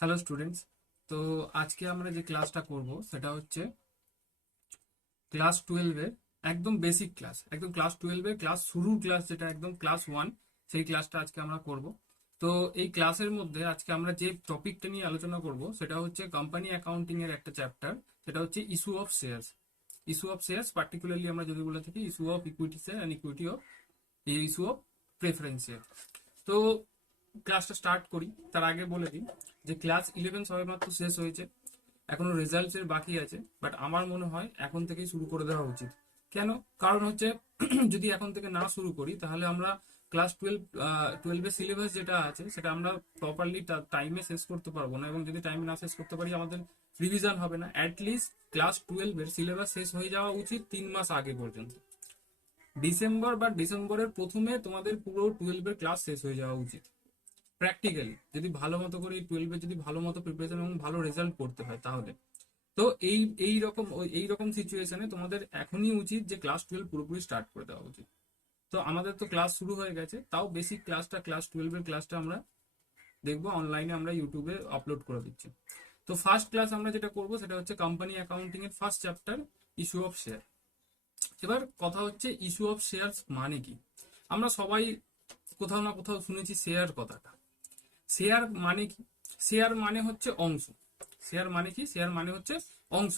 Hello students. তো আজকে আমরা যে ক্লাসটা করব সেটা হচ্ছে ক্লাস টুয়েলভের একদম বেসিক ক্লাস, একদম ক্লাস টুয়েলভের ক্লাস শুরুর ক্লাস, যেটা একদম ক্লাস ওয়ান, সেই ক্লাসটা আজকে আমরা করব। তো এই ক্লাসের মধ্যে আজকে আমরা যে টপিকটা নিয়ে আলোচনা করব সেটা হচ্ছে কোম্পানি অ্যাকাউন্টিং এর একটা চ্যাপ্টার, সেটা হচ্ছে issue of shares. Issue of shares particularly আমরা যদি বলে থাকি issue of equity share and equity of issue of preference share. তো ক্লাসটা স্টার্ট করি তার আগে বলে দিই যে ক্লাস 11 সবেমাত্র শেষ হয়েছে, এখনো রেজাল্টস এর বাকি আছে, বাট আমার মনে হয় এখন থেকেই শুরু করে দেওয়া উচিত। কেন? কারণ হচ্ছে যদি এখন থেকে না শুরু করি তাহলে আমরা ক্লাস টুয়েলভের সিলেবাস যেটা আছে সেটা আমরা প্রপারলি টাইমে শেষ করতে পারবো না, এবং যদি টাইমে না শেষ করতে পারি আমাদের রিভিশন হবে না। অ্যাটলিস্ট ক্লাস টুয়েলভের সিলেবাস শেষ হয়ে যাওয়া উচিত 3 মাস আগে পর্যন্ত। ডিসেম্বর বা ডিসেম্বরের প্রথমে তোমাদের পুরো টুয়েলভের ক্লাস শেষ হয়ে যাওয়া উচিত। প্র্যাকটিক্যালি যদি ভালো মতো করে টুয়েলভে যদি ভালো মতো প্রিপারেশন এবং ভালো রেজাল্ট করতে হয় তাহলে তো এই রকম সিচুয়েশনে তোমাদের এখনই উচিত যে ক্লাস টুয়েলভ পুরোপুরি স্টার্ট করে দেওয়া উচিত। তো আমাদের তো ক্লাস শুরু হয়ে গেছে, তাও বেসিক ক্লাসটা ক্লাস টুয়েলভের ক্লাসটা আমরা দেখবো অনলাইনে, আমরা ইউটিউবে আপলোড করে দিচ্ছি। তো ফার্স্ট ক্লাস আমরা যেটা করবো সেটা হচ্ছে কোম্পানি অ্যাকাউন্টিং এর first chapter, issue of share. এবার কথা হচ্ছে ইস্যু অফ শেয়ার মানে কি। আমরা সবাই কোথাও না কোথাও শুনেছি শেয়ার কথাটা। শেয়ার মানে কি? শেয়ার মানে হচ্ছে অংশ। শেয়ার মানে কি? শেয়ার মানে হচ্ছে অংশ।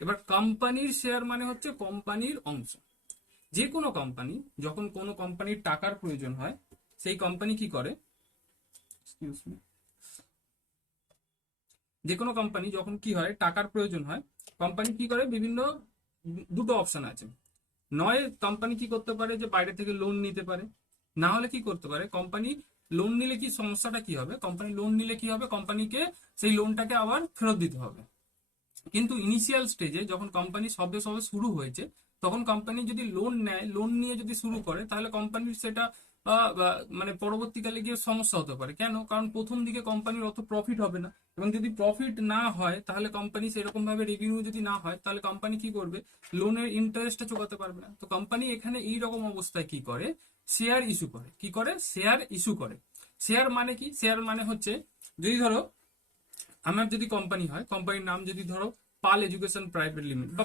এবার কোম্পানির শেয়ার মানে হচ্ছে কোম্পানির অংশ। যে কোনো কোম্পানি, যখন কোনো কোম্পানির টাকার প্রয়োজন হয়, সেই কোম্পানি কি করে, এক্সকিউজ মি, যে কোনো কোম্পানি যখন কি হয় টাকার প্রয়োজন হয়, কোম্পানি কি করে, বিভিন্ন দুটো অপশন আছে। নয় কোম্পানি কি করতে পারে যে বাইরে থেকে লোন নিতে পারে, না হলে কি করতে পারে কোম্পানি লোন নিলে কি সমস্যাটা কি হবে, কোম্পানি লোন নিলে কি হবে, কোম্পানিকে সেই লোনটাকে আবার ফেরত দিতে হবে। কিন্তু ইনিশিয়াল স্টেজে যখন কোম্পানি সবে সবে শুরু হয়েছে, তখন কোম্পানি যদি লোন নেয়, লোন নিয়ে যদি শুরু করে, তাহলে কোম্পানির সেটা মানে পরবর্তীকালে গিয়ে সমস্যা হতে পারে। কেন? কারণ প্রথম দিকে কোম্পানির অত প্রফিট হবে না, এবং যদি প্রফিট না হয় তাহলে কোম্পানি সেরকম ভাবে রেভিনিউ যদি না হয় তাহলে কোম্পানি কি করবে, লোনের ইন্টারেস্টটা চোকাতে পারবে না। তো কোম্পানি এখানে এই রকম অবস্থায় কি করে, শেয়ার ইস্যু করে। কি করে? শেয়ার ইস্যু করে। শেয়ার মানে কি? শেয়ার মানে হচ্ছে, যদি ধরো আমার যদি কোম্পানি হয়, কোম্পানির নাম যদি ধরো পাল এডুকেশন প্রাইভেট লিমিটেড বা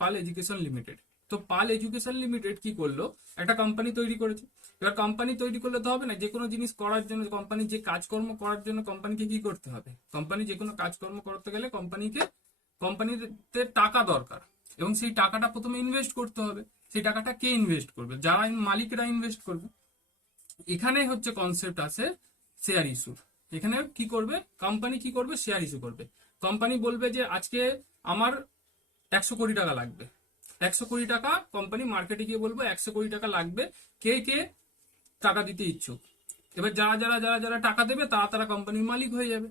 পাল এডুকেশন লিমিটেড। তো পাল এডুকেশন লিমিটেড কি করলো, একটা কোম্পানি তৈরি করেছে। এবার কোম্পানি তৈরি করলে তো হবে না, যে কোনো জিনিস করার জন্য, কোম্পানি যে কাজকর্ম করার জন্য কোম্পানিকে কি করতে হবে, কোম্পানি যে কোনো কাজকর্ম করতে গেলে কোম্পানিতে টাকা দরকার, এবং সেই টাকাটা প্রথমে ইনভেস্ট করতে হবে। সেই টাকাটা কে ইনভেস্ট করবে? যারা মালিকরা ইনভেস্ট করবে। এখানে হচ্ছে কনসেপ্ট আছে শেয়ার ইস্যুর। এখানে কি করবে কোম্পানি, কি করবে, শেয়ার ইস্যু করবে। কোম্পানি বলবে যে আজকে আমার 100 কোটি টাকা লাগবে। 100 কোটি টাকা কোম্পানি মার্কেটে গিয়ে বলবো 100 কোটি টাকা লাগবে, কে কে টাকা দিতে ইচ্ছুক। এবার যারা টাকা দেবে তারা তারা কোম্পানির মালিক হয়ে যাবে।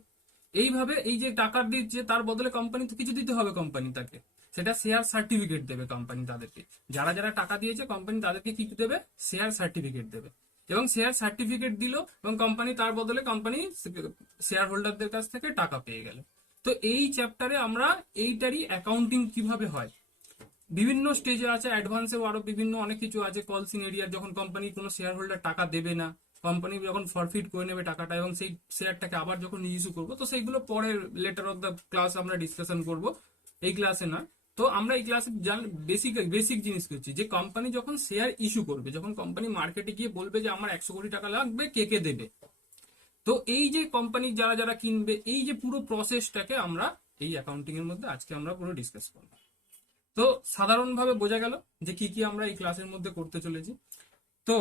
এইভাবে এই যে টাকা দিচ্ছে তার বদলে কোম্পানি তো কিছু দিতে হবে কোম্পানি তাকে, সেটা শেয়ার সার্টিফিকেট দেবে কোম্পানি তাদেরকে। যারা যারা টাকা দিয়েছে কোম্পানি তাদেরকে কি দেবে, শেয়ার সার্টিফিকেট দেবে। এবং শেয়ার সার্টিফিকেট দিল এবং কোম্পানি তার বদলে কোম্পানি শেয়ার হোল্ডারদের কাছ থেকে টাকা পেয়ে গেল। তো এই চ্যাপ্টারে আমরা এইটারই অ্যাকাউন্টিং কিভাবে হয়, বিভিন্ন স্টেজে আছে, অ্যাডভান্সেও আরো বিভিন্ন অনেক কিছু আছে। কলসিং এরিয়ার যখন কোম্পানি কোনো শেয়ার হোল্ডার টাকা দেবে না, কোম্পানি যখন ফরফিট করে নেবে টাকাটা এবং সেই শেয়ারটাকে আবার যখন ইস্যু করবো, তো সেইগুলো পরে লেটার অফ দ্য ক্লাস আমরা ডিসকাশন করব, এই ক্লাসে না। তো আমরা এই ক্লাসে বেসিক বেসিক জিনিস করছি যে কোম্পানি যখন শেয়ার ইস্যু করবে, যখন কোম্পানি মার্কেটে গিয়ে বলবে যে আমার 100 কোটি টাকা লাগবে, কে কে দেবে। তো এই যে কোম্পানি যারা যারা কিনবে, এই যে পুরো প্রসেসটাকে আমরা এই অ্যাকাউন্টিং এর মধ্যে আজকে আমরা পুরো ডিসকাস করবো। তো সাধারণভাবে বোঝা গেল যে কি কি আমরা এই ক্লাসের মধ্যে করতে চলেছি। তো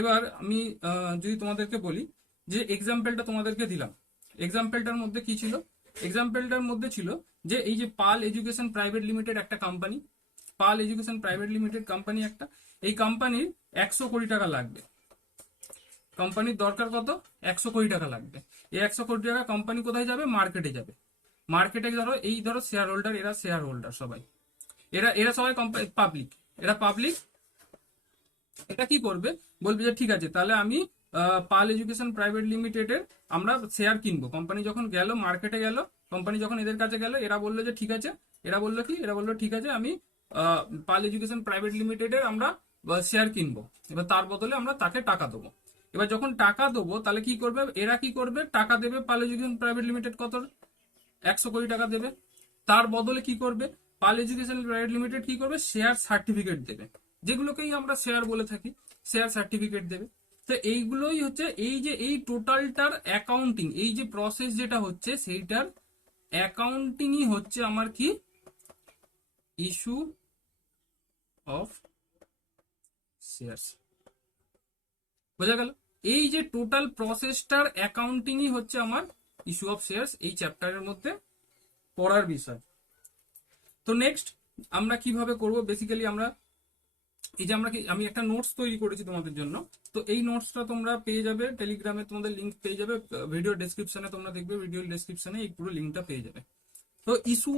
এবার আমি যদি তোমাদেরকে বলি যে এক্সাম্পলটা তোমাদেরকে দিলাম, এক্সাম্পলটার মধ্যে কি ছিল, এক্সাম্পলটার মধ্যে ছিল যে এই যে পাল এডুকেশন প্রাইভেট লিমিটেড একটা কোম্পানি, পাল এডুকেশন প্রাইভেট লিমিটেড কোম্পানি একটা, এই কোম্পানির 100 কোটি টাকা লাগবে। কোম্পানির দরকার কত? 100 কোটি টাকা লাগবে। এই 100 কোটি টাকা কোম্পানি কোথায় যাবে? মার্কেটে যাবে। মার্কেটে ধরো এই ধরো শেয়ার হোল্ডার, এরা শেয়ার হোল্ডার সবাই, এরা এরা সবাই পাবলিক, এরা পাবলিক। এটা কি করবে, বলবে যে ঠিক আছে তাহলে আমি পাল এডুকেশন প্রাইভেট লিমিটেডের আমরা শেয়ার কিনবো। কোম্পানি যখন গেল মার্কেটে গেল, কোম্পানি যখন এদের কাছে গেল, এরা বললো যে ঠিক আছে, এরা বললো কি, এরা বললো ঠিক আছে আমি পাল এডুকেশন প্রাইভেট লিমিটেডের আমরা শেয়ার কিনবো। এবার তার বদলে আমরা তাকে টাকা দেবো। এবার যখন টাকা দেবো তাহলে কি করবে, এরা কি করবে, টাকা দেবে পাল এডুকেশন প্রাইভেট লিমিটেড, কত 100 কোটি টাকা দেবে। তার বদলে কি করবে, পাল এডুকেশন প্রাইভেট লিমিটেড কি করবে, শেয়ার সার্টিফিকেট দেবে, যেগুলোকেই আমরা শেয়ার বলে থাকি, শেয়ার সার্টিফিকেট দেবে। তো এইগুলোই হচ্ছে এই যে এই টোটালটার অ্যাকাউন্টিং, এই যে প্রসেস যেটা হচ্ছে সেইটার অ্যাকাউন্টিংই হচ্ছে আমার কি, ইস্যু অফ শেয়ারস। বোঝা গেল? এই যে টোটাল প্রসেসটার অ্যাকাউন্টিংই হচ্ছে আমার ইস্যু অফ শেয়ারস, এই চ্যাপ্টারের মধ্যে পড়ার বিষয়। তো নেক্সট আমরা কিভাবে করব, বেসিক্যালি আমরা এই যে আমি একটা নোটস তৈরি করেছি তোমাদের জন্য। তো এই নোটসটা তোমরা পেয়ে যাবে টেলিগ্রামে, তোমাদের লিংক পেয়ে যাবে ভিডিও ডেসক্রিপশনে, তোমরা দেখবে ভিডিও ডেসক্রিপশনে এই পুরো লিংকটা পেয়ে যাবে। তো issue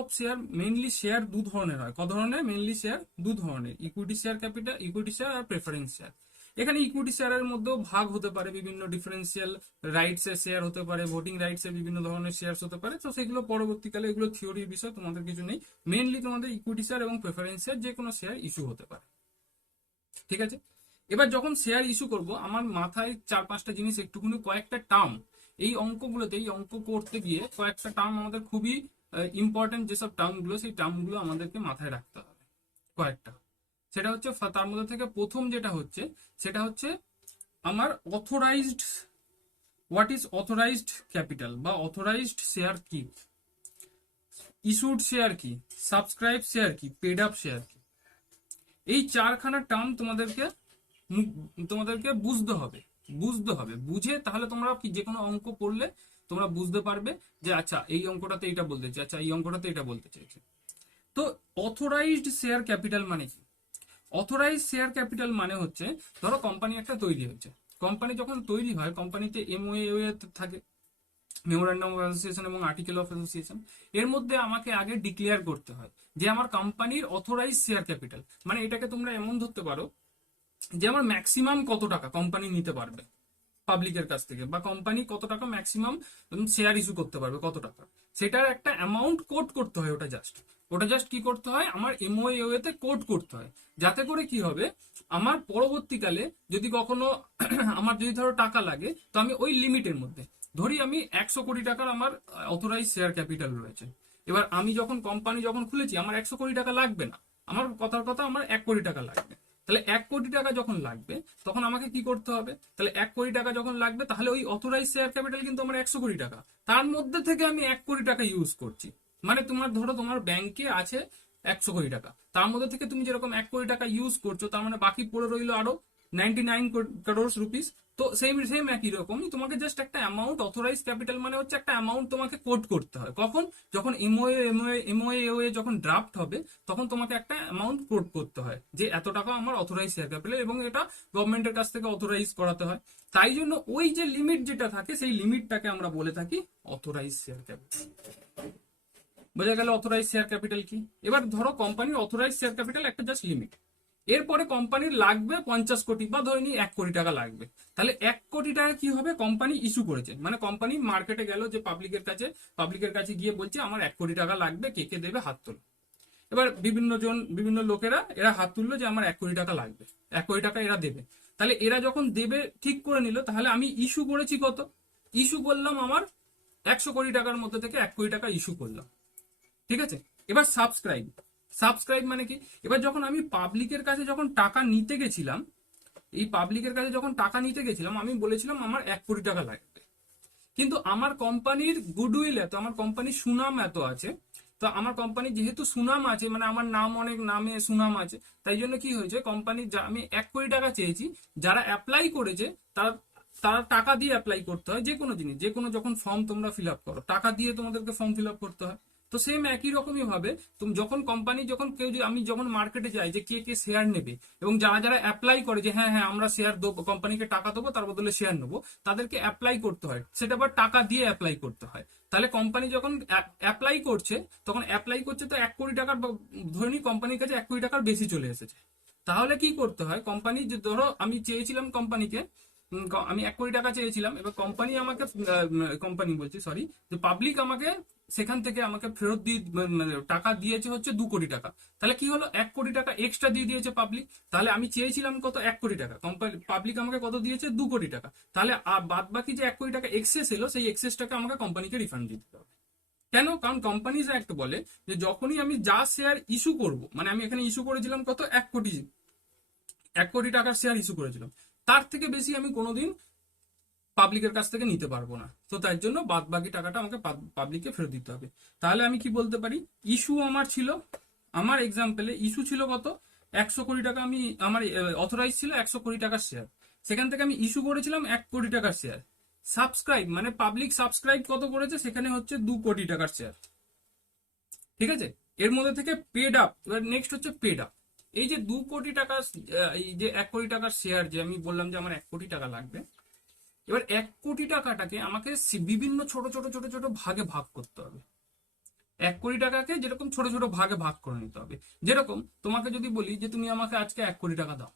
of share mainly share দু ধরনের হয়। ক ধরনের? মেইনলি শেয়ার দু ধরনের, equity share, capital equity share আর প্রেফারেন্স শেয়ার। এখানে ইকুইটি শেয়ারের মধ্যেও ভাগ হতে পারে, বিভিন্ন ডিফারেন্সিয়াল রাইটস এর শেয়ার হতে পারে, ভোটিং রাইটস এর বিভিন্ন ধরনের শেয়ার হতে পারে। তো সেগুলো পরবর্তীকালে, এগুলো থিওরির বিষয়, তোমাদের কিছু নেই। মেইনলি তোমাদের ইকুইটি শেয়ার এবং প্রেফারেন্স শেয়ার যে কোনো শেয়ার ইস্যু হতে পারে। ঠিক আছে? এবার যখন শেয়ার ইস্যু করব, আমার মাথায় 4-5টা জিনিস, একটুখানি কয়েকটা টার্ম, এই অঙ্কগুলোতে, এই অঙ্ক করতে গিয়ে কয়েকটা টার্ম আমাদের খুবই ইম্পর্টেন্ট, যেসব টার্মগুলো, সেই টার্মগুলো আমাদেরকে মাথায় রাখতে হবে কয়েকটা। সেটা হচ্ছে, তার মধ্যে থেকে প্রথম যেটা হচ্ছে সেটা হচ্ছে আমার authorised, what is authorised capital বা অথরাইজড শেয়ার কি, ইস্যুড শেয়ার কি, সাবস্ক্রাইব শেয়ার কি, পেড আপ শেয়ার কি। এই 4খানা টার্ম তোমাদেরকে বুঝতে হবে, বুঝে তাহলে তোমরা কি যে কোনো অঙ্ক করলে তোমরা বুঝতে পারবে যে আচ্ছা এই অঙ্কটাতে এটা বলতে চাই, আচ্ছা এই অঙ্কটাতে এটা বলতে চাইছে। তো অথরাইজড শেয়ার ক্যাপিটাল মানে কি? অথরাইজ শেয়ার ক্যাপিটাল মানে হচ্ছে, ধরো কোম্পানি একটা তৈরি হচ্ছে, কোম্পানি যখন তৈরি হয়, কোম্পানিতে এমওএ থাকে, মেমোরেন্ডাম অফ অ্যাসোসিয়েশন এবং আর্টিকেল অফ অ্যাসোসিয়েশন। এর মধ্যে আমাকে আগে ডিক্লেয়ার করতে হয় যে আমার কোম্পানির অথরাইজ শেয়ার ক্যাপিটাল, মানে এটাকে তোমরা এমন ধরতে পারো যে আমার ম্যাক্সিমাম কত টাকা কোম্পানি নিতে পারবে পাবলিকের কাছ থেকে, বা কোম্পানি কত টাকা ম্যাক্সিমাম শেয়ার ইস্যু করতে পারবে, কত টাকা, সেটার একটা অ্যামাউন্ট কোড করতে হয়। ওটা জাস্ট কি করতে হয়, আমার এমওএ তে কোড করতে হয়, যাতে করে কি হবে, আমার পরবর্তীকালে যদি কখনো আমার যদি ধরো টাকা লাগে, তো আমি ওই লিমিটের মধ্যে, ধরি আমি 100 কোটি টাকার আমার অথরাইজ শেয়ার ক্যাপিটাল রয়েছে। এবার আমি যখন কোম্পানি যখন খুলেছি, আমার 100 কোটি টাকা লাগবে না, আমার কথার কথা আমার 1 কোটি টাকা লাগবে। তাহলে 1 কোটি টাকা যখন লাগবে, তখন আমাকে কি করতে হবে, তাহলে 1 কোটি টাকা যখন লাগবে, তাহলে ওই অথরাইজ শেয়ার ক্যাপিটাল কিন্তু আমার 100 কোটি টাকা, তার মধ্যে থেকে আমি 1 কোটি টাকা ইউজ করছি। মানে তোমার ধরো তোমার ব্যাংকে আছে 100 কোটি টাকা, তার মধ্যে থেকে তুমি যেরকম 1 কোটি টাকা ইউজ করছো, তার মানে বাকি পড়ে রইলো আরো 99 crores রুপিস। তো সেম সেম একই রকমই তোমাকে জাস্ট একটা অ্যামাউন্ট, অথরাইজ ক্যাপিটাল মানে হচ্ছে একটা অ্যামাউন্ট তোমাকে কোড করতে হয়। কখন? যখন এমওএ যখন ড্রাফট হবে, তখন তোমাকে একটা অ্যামাউন্ট কোড করতে হয় যে এত টাকা আমার অথরাইজ শেয়ার ক্যাপিটাল, এবং এটা গভর্নমেন্টের কাছ থেকে অথরাইজ করাতে হয়। তাই জন্য ওই যে লিমিট যেটা থাকে, সেই লিমিটটাকে আমরা বলে থাকি অথরাইজ শেয়ার ক্যাপিটাল। বোঝা গেল অথরাইজ শেয়ার ক্যাপিটাল কি? এবার ধরো কোম্পানির অথরাইজ শেয়ার ক্যাপিটাল একটা জাস্ট লিমিট, এরপরে কোম্পানির লাগবে 50 কোটি, বা ধরে নি 1 কোটি টাকা লাগবে। তাহলে 1 কোটি টাকা কি হবে, কোম্পানি ইস্যু করেছে, মানে কোম্পানি মার্কেটে গেল, যে পাবলিকের কাছে গিয়ে বলছে আমার 1 কোটি টাকা লাগবে, কে কে দেবে হাত তোলো। এবার বিভিন্ন লোকেরা এরা হাত তুললো যে আমার 1 কোটি টাকা লাগবে, 1 কোটি টাকা এরা দেবে। তাহলে এরা যখন দেবে ঠিক করে নিল, তাহলে আমি ইস্যু করেছি কত, ইস্যু করলাম আমার 100 কোটি টাকার মধ্যে থেকে 1 কোটি টাকা ইস্যু করলাম। ঠিক আছে? এবার সাবস্ক্রাইব মানে কি, এবার যখন আমি পাবলিকের কাছে যখন টাকা নিতে গেছিলাম, আমি বলেছিলাম আমার 1 কোটি টাকা লাগবে, কিন্তু আমার কোম্পানির গুডউইল এত, আমার কোম্পানির সুনাম এত আছে, তো আমার কোম্পানি যেহেতু সুনাম আছে, মানে আমার নাম, অনেক নামে সুনাম আছে, তাই জন্য কি হয়েছে, কোম্পানি আমি 1 কোটি টাকা চেয়েছি, যারা অ্যাপ্লাই করেছে তারা তারা টাকা দিয়ে অ্যাপ্লাই করতে হয়, যে কোনো জিনিস, যে কোনো যখন ফর্ম তোমরা ফিল আপ করো, টাকা দিয়ে তোমাদেরকে ফর্ম ফিল আপ করতে হয়। তো সেম একই রকমই ভাবে তুমি যখন কোম্পানি, যখন কেউ, আমি যখন মার্কেটে যাই যে কে কে শেয়ার নেবে, এবং যারা যারা অ্যাপ্লাই করে যে হ্যাঁ হ্যাঁ আমরা শেয়ার দেবো, কোম্পানিকে টাকা দেবো, তার বদলে শেয়ার নেবো, তাদেরকে অ্যাপ্লাই করতে হয়, সেটা আবার টাকা দিয়ে অ্যাপ্লাই করতে হয়। তাহলে কোম্পানি যখন অ্যাপ্লাই করছে, তখন অ্যাপ্লাই করছে তো 1 কোটি টাকার, ধরে নি কোম্পানির কাছে 1 কোটি টাকার বেশি চলে এসেছে। তাহলে কি করতে হয়, কোম্পানি যে ধরো আমি চেয়েছিলাম কোম্পানিকে আমি 1 কোটি টাকা চেয়েছিলাম, এবার কোম্পানি আমাকে, কোম্পানি বলছি সরি, যে পাবলিক আমাকে সেখান থেকে আমাকে ফেরত দিয়ে মানে টাকা দিয়েছে হচ্ছে 2 কোটি টাকা। তাহলে কি হলো, 1 কোটি টাকা এক্সট্রা দিয়ে দিয়েছে পাবলিক। তাহলে আমি চেয়েছিলাম কত, 1 কোটি টাকা, কোম্পানি পাবলিক আমাকে কত দিয়েছে, 2 কোটি টাকা। তাহলে বাদ বাকি যে 1 কোটি টাকা এক্সেস এলো, সেই এক্সেসটাকে আমাকে কোম্পানিকে রিফান্ড দিতে হবে। কেন? কারণ কোম্পানিজ অ্যাক্ট বলে যে যখনই আমি যা শেয়ার ইস্যু করব, মানে আমি এখানে ইস্যু করেছিলাম কত, 1 কোটি টাকার শেয়ার ইস্যু করেছিলাম, তার থেকে বেশি আমি কোনোদিন পাবলিকের কাছ থেকে নিতে পারবো না। তো তার জন্য বাদ বাকি টাকাটা আমাকে পাবলিককে ফেরত দিতে হবে। তাহলে আমি কি বলতে পারি, ইস্যু আমার ছিল, আমার এক্সাম্পলে ইস্যু ছিল কত, 100 কোটি টাকা। আমি আমার অথরাইজ ছিল 100 কোটি টাকার শেয়ার, সেখান থেকে আমি ইস্যু করেছিলাম 1 কোটি টাকার শেয়ার। সাবস্ক্রাইব মানে পাবলিক সাবস্ক্রাইব কত করেছে, সেখানে হচ্ছে 2 কোটি টাকার শেয়ার। ঠিক আছে, এর মধ্যে থেকে পেড আপ। এবার নেক্সট হচ্ছে পেড আপ। এই যে 2 কোটি টাকা, এই যে 1 কোটি টাকার শেয়ার, যে আমি বললাম যে আমার 1 কোটি টাকা লাগবে, এবার 1 কোটি টাকাটাকে আমাকে বিভিন্ন ছোট ছোট ছোট ছোট ভাগে ভাগ করতে হবে। 1 কোটি টাকাকে যেরকম ছোট ছোট ভাগে ভাগ করে নিতে হবে। যেরকম তোমাকে যদি বলি যে তুমি আমাকে আজকে 1 কোটি টাকা দাও,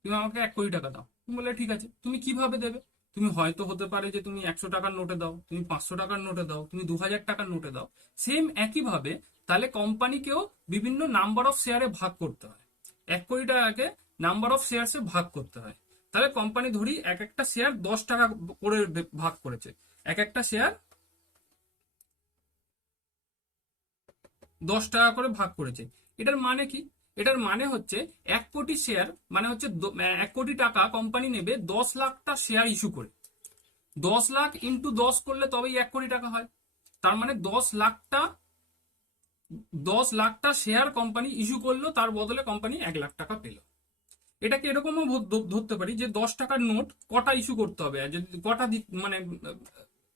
তুমি আমাকে 1 কোটি টাকা দাও, তুমি বললে ঠিক আছে, তুমি কিভাবে দেবে? তুমি হয়তো হতে পারে যে তুমি 100 টাকার নোটে দাও, তুমি 500 টাকার নোটে দাও, তুমি 2000 টাকার নোটে দাও। সেম একইভাবে তাহলে কোম্পানিকেও বিভিন্ন নাম্বার অফ শেয়ারে ভাগ করতে হয়। 1 কোটি টাকাকে নাম্বার অফ শেয়ারসে ভাগ করতে হয়। তাহলে কোম্পানি ধরি এক একটা শেয়ার 10 টাকা করে ভাগ করেছে, এক একটা শেয়ার 10 টাকা করে ভাগ করেছে। এটার মানে কি? এটার মানে হচ্ছে 1 কোটি শেয়ার মানে হচ্ছে 1 কোটি টাকা কোম্পানি নেবে 10 লাখটা শেয়ার ইস্যু করে। 10 লাখ ইন্টু 10 করলে তবেই 1 কোটি টাকা হয়। তার মানে 10 লাখটা শেয়ার কোম্পানি ইস্যু করলো, তার বদলে কোম্পানি 1 লাখ টাকা পেল। এটাকে এরকমও ধরতে পারি যে 10 টাকার নোট কটা ইস্যু করতে হবে, যদি কটা মানে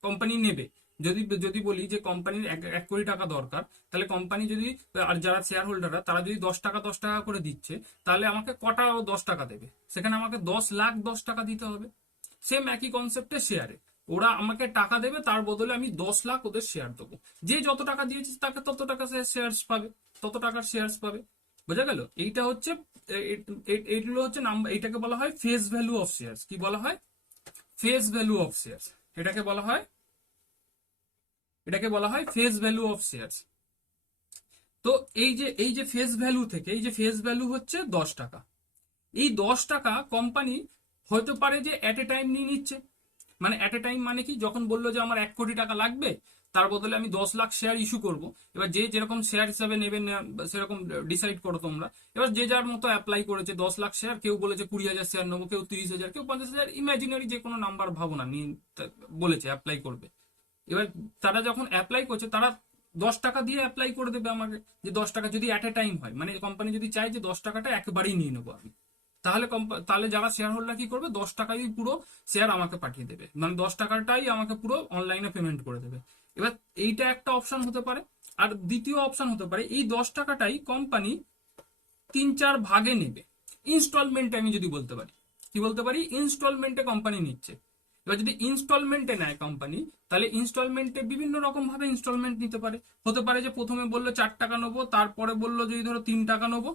কোম্পানি নেবে। যদি যদি বলি যে কোম্পানির 1 কোটি টাকা দরকার, তাহলে কোম্পানি যদি, আর যারা শেয়ার হোল্ডাররা তারা যদি 10 টাকা 10 টাকা করে দিচ্ছে, তাহলে আমাকে কটা 10 টাকা দেবে, সেখানে আমাকে 10 লাখ 10 টাকা দিতে হবে। সেম একই কনসেপ্টে শেয়ারে, ওরা আমাকে টাকা দেবে, তার বদলে আমি 10 লাখ ওদের শেয়ার দেবো। যে যত টাকা দিয়েছে তাকে তত টাকা শেয়ার পাবে, তত টাকার শেয়ার পাবে। বোঝা গেল? এইটা হচ্ছে, এইগুলো হচ্ছে নাম্বার। এটাকে বলা হয় ফেস ভ্যালু অফ শেয়ারস। কি বলা হয়? Face value of shares. এটাকে বলা হয়, এটাকে বলা হয় ফেস ভ্যালু অফ শেয়ারস। তো এই যে ফেস ভ্যালু থেকে, এই যে ফেস ভ্যালু হচ্ছে 10 টাকা। এই 10 টাকা কোম্পানি হতে পারে যে এট এ টাইম নিয়ে নিচ্ছে। মানে এট এ টাইম মানে কি, যখন বললো যে আমার 1 কোটি টাকা লাগবে, তার বদলে আমি 10 লাখ শেয়ার ইস্যু করব। এবার যে যেরকম শেয়ার হিসাবে নেবে সেরকম ডিসাইড করো তোমরা। এবার যে যার মতো অ্যাপ্লাই করেছে 10 লাখ শেয়ার, কেউ বলেছে 20,000 শেয়ার নেবো, কেউ 30,000, কেউ 50,000, ইমাজিনারি যে কোনো নাম্বার ভাবো না, নিয়ে বলেছে অ্যাপ্লাই করবে। এবার তারা যখন অ্যাপ্লাই করছে, তারা 10 টাকা দিয়ে অ্যাপ্লাই করে দেবে আমাকে, যে 10 টাকা যদি অ্যাট এ টাইম হয়, মানে কোম্পানি যদি চায় যে 10 টাকাটা একবারেই নিয়ে নেবো আমি, তাহলে তাহলে যারা শেয়ার হোল্ডার কি করবে, 10 টাকাই পুরো শেয়ার আমাকে পাঠিয়ে দেবে, মানে 10 টাকাটাই আমাকে পুরো অনলাইনে পেমেন্ট করে দেবে। এবার এইটা একটা অপশন হতে পারে। আর দ্বিতীয় অপশন হতে পারে, এই 10 টাকাটাই কোম্পানি 3-4 ভাগে নেবে, ইনস্টলমেন্টে। আমি যদি বলতে পারি, কি বলতে পারি, ইনস্টলমেন্টে কোম্পানি নিচ্ছে। এবার যদি ইনস্টলমেন্টে নেয় কোম্পানি, তাহলে ইনস্টলমেন্টে বিভিন্ন রকম ভাবে ইনস্টলমেন্ট নিতে পারে। হতে পারে যে প্রথমে বললো 4 টাকা নেবো, তারপরে বললো যদি ধরো 3 টাকা নেবো,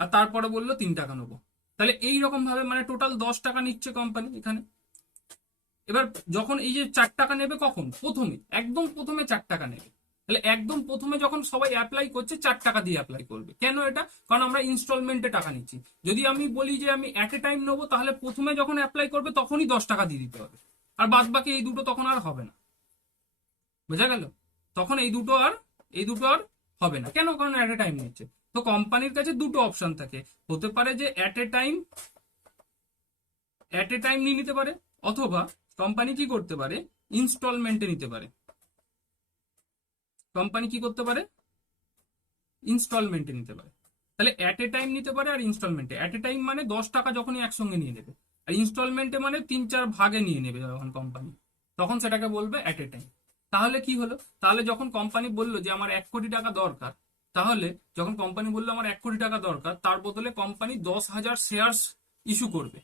আর তারপরে বললো 3 টাকা নেবো। তাহলে এই রকম ভাবে মানে টোটাল 10 টাকা নিচ্ছে কোম্পানি এখানে। এবার যখন এই যে 4 টাকা নেবে, কখন? প্রথমে, একদম প্রথমে 4 টাকা নেবে। তাহলে একদম প্রথমে যখন সবাই অ্যাপ্লাই করছে, 4 টাকা দিয়ে অ্যাপ্লাই করবে। কেন এটা? কারণ আমরা ইনস্টলমেন্টে টাকা নিচ্ছি। যদি আমি বলি যে আমি অ্যাট এ টাইম নেবো, তাহলে প্রথমে যখন অ্যাপ্লাই করবে তখনই 10 টাকা দিয়ে দিতে হবে, আর বাদ বাকি এই দুটো তখন আর হবে না। বোঝা গেল? তখন এই দুটো আর হবে না। কেন? কারণ অ্যাট এ টাইম নিচ্ছে। তো কোম্পানির কাছে দুটো অপশন থাকে, হতে পারে যে অ্যাট এ টাইম নিয়ে নিতে পারে, অথবা কোম্পানি কি করতে পারে, ইনস্টলমেন্টে নিতে পারে। কোম্পানি কি করতে পারে, ইনস্টলমেন্টে নিতে পারে। তাহলে অ্যাট এ টাইম নিতে পারে আর ইনস্টলমেন্টে। অ্যাট এ টাইম মানে 10 টাকা যখনই একসঙ্গে নিয়ে নেবে, আর ইনস্টলমেন্টে মানে 3-4 ভাগে নিয়ে নেবে যখন কোম্পানি, তখন সেটাকে বলবে অ্যাট এ টাইম। তাহলে কি হলো, তাহলে যখন কোম্পানি বললো যে আমার 1 কোটি টাকা দরকার, তাহলে যখন কোম্পানি বললো আমার 1 কোটি টাকা দরকার, তার বদলে কোম্পানি 10,000 শেয়ার্স ইস্যু করবে।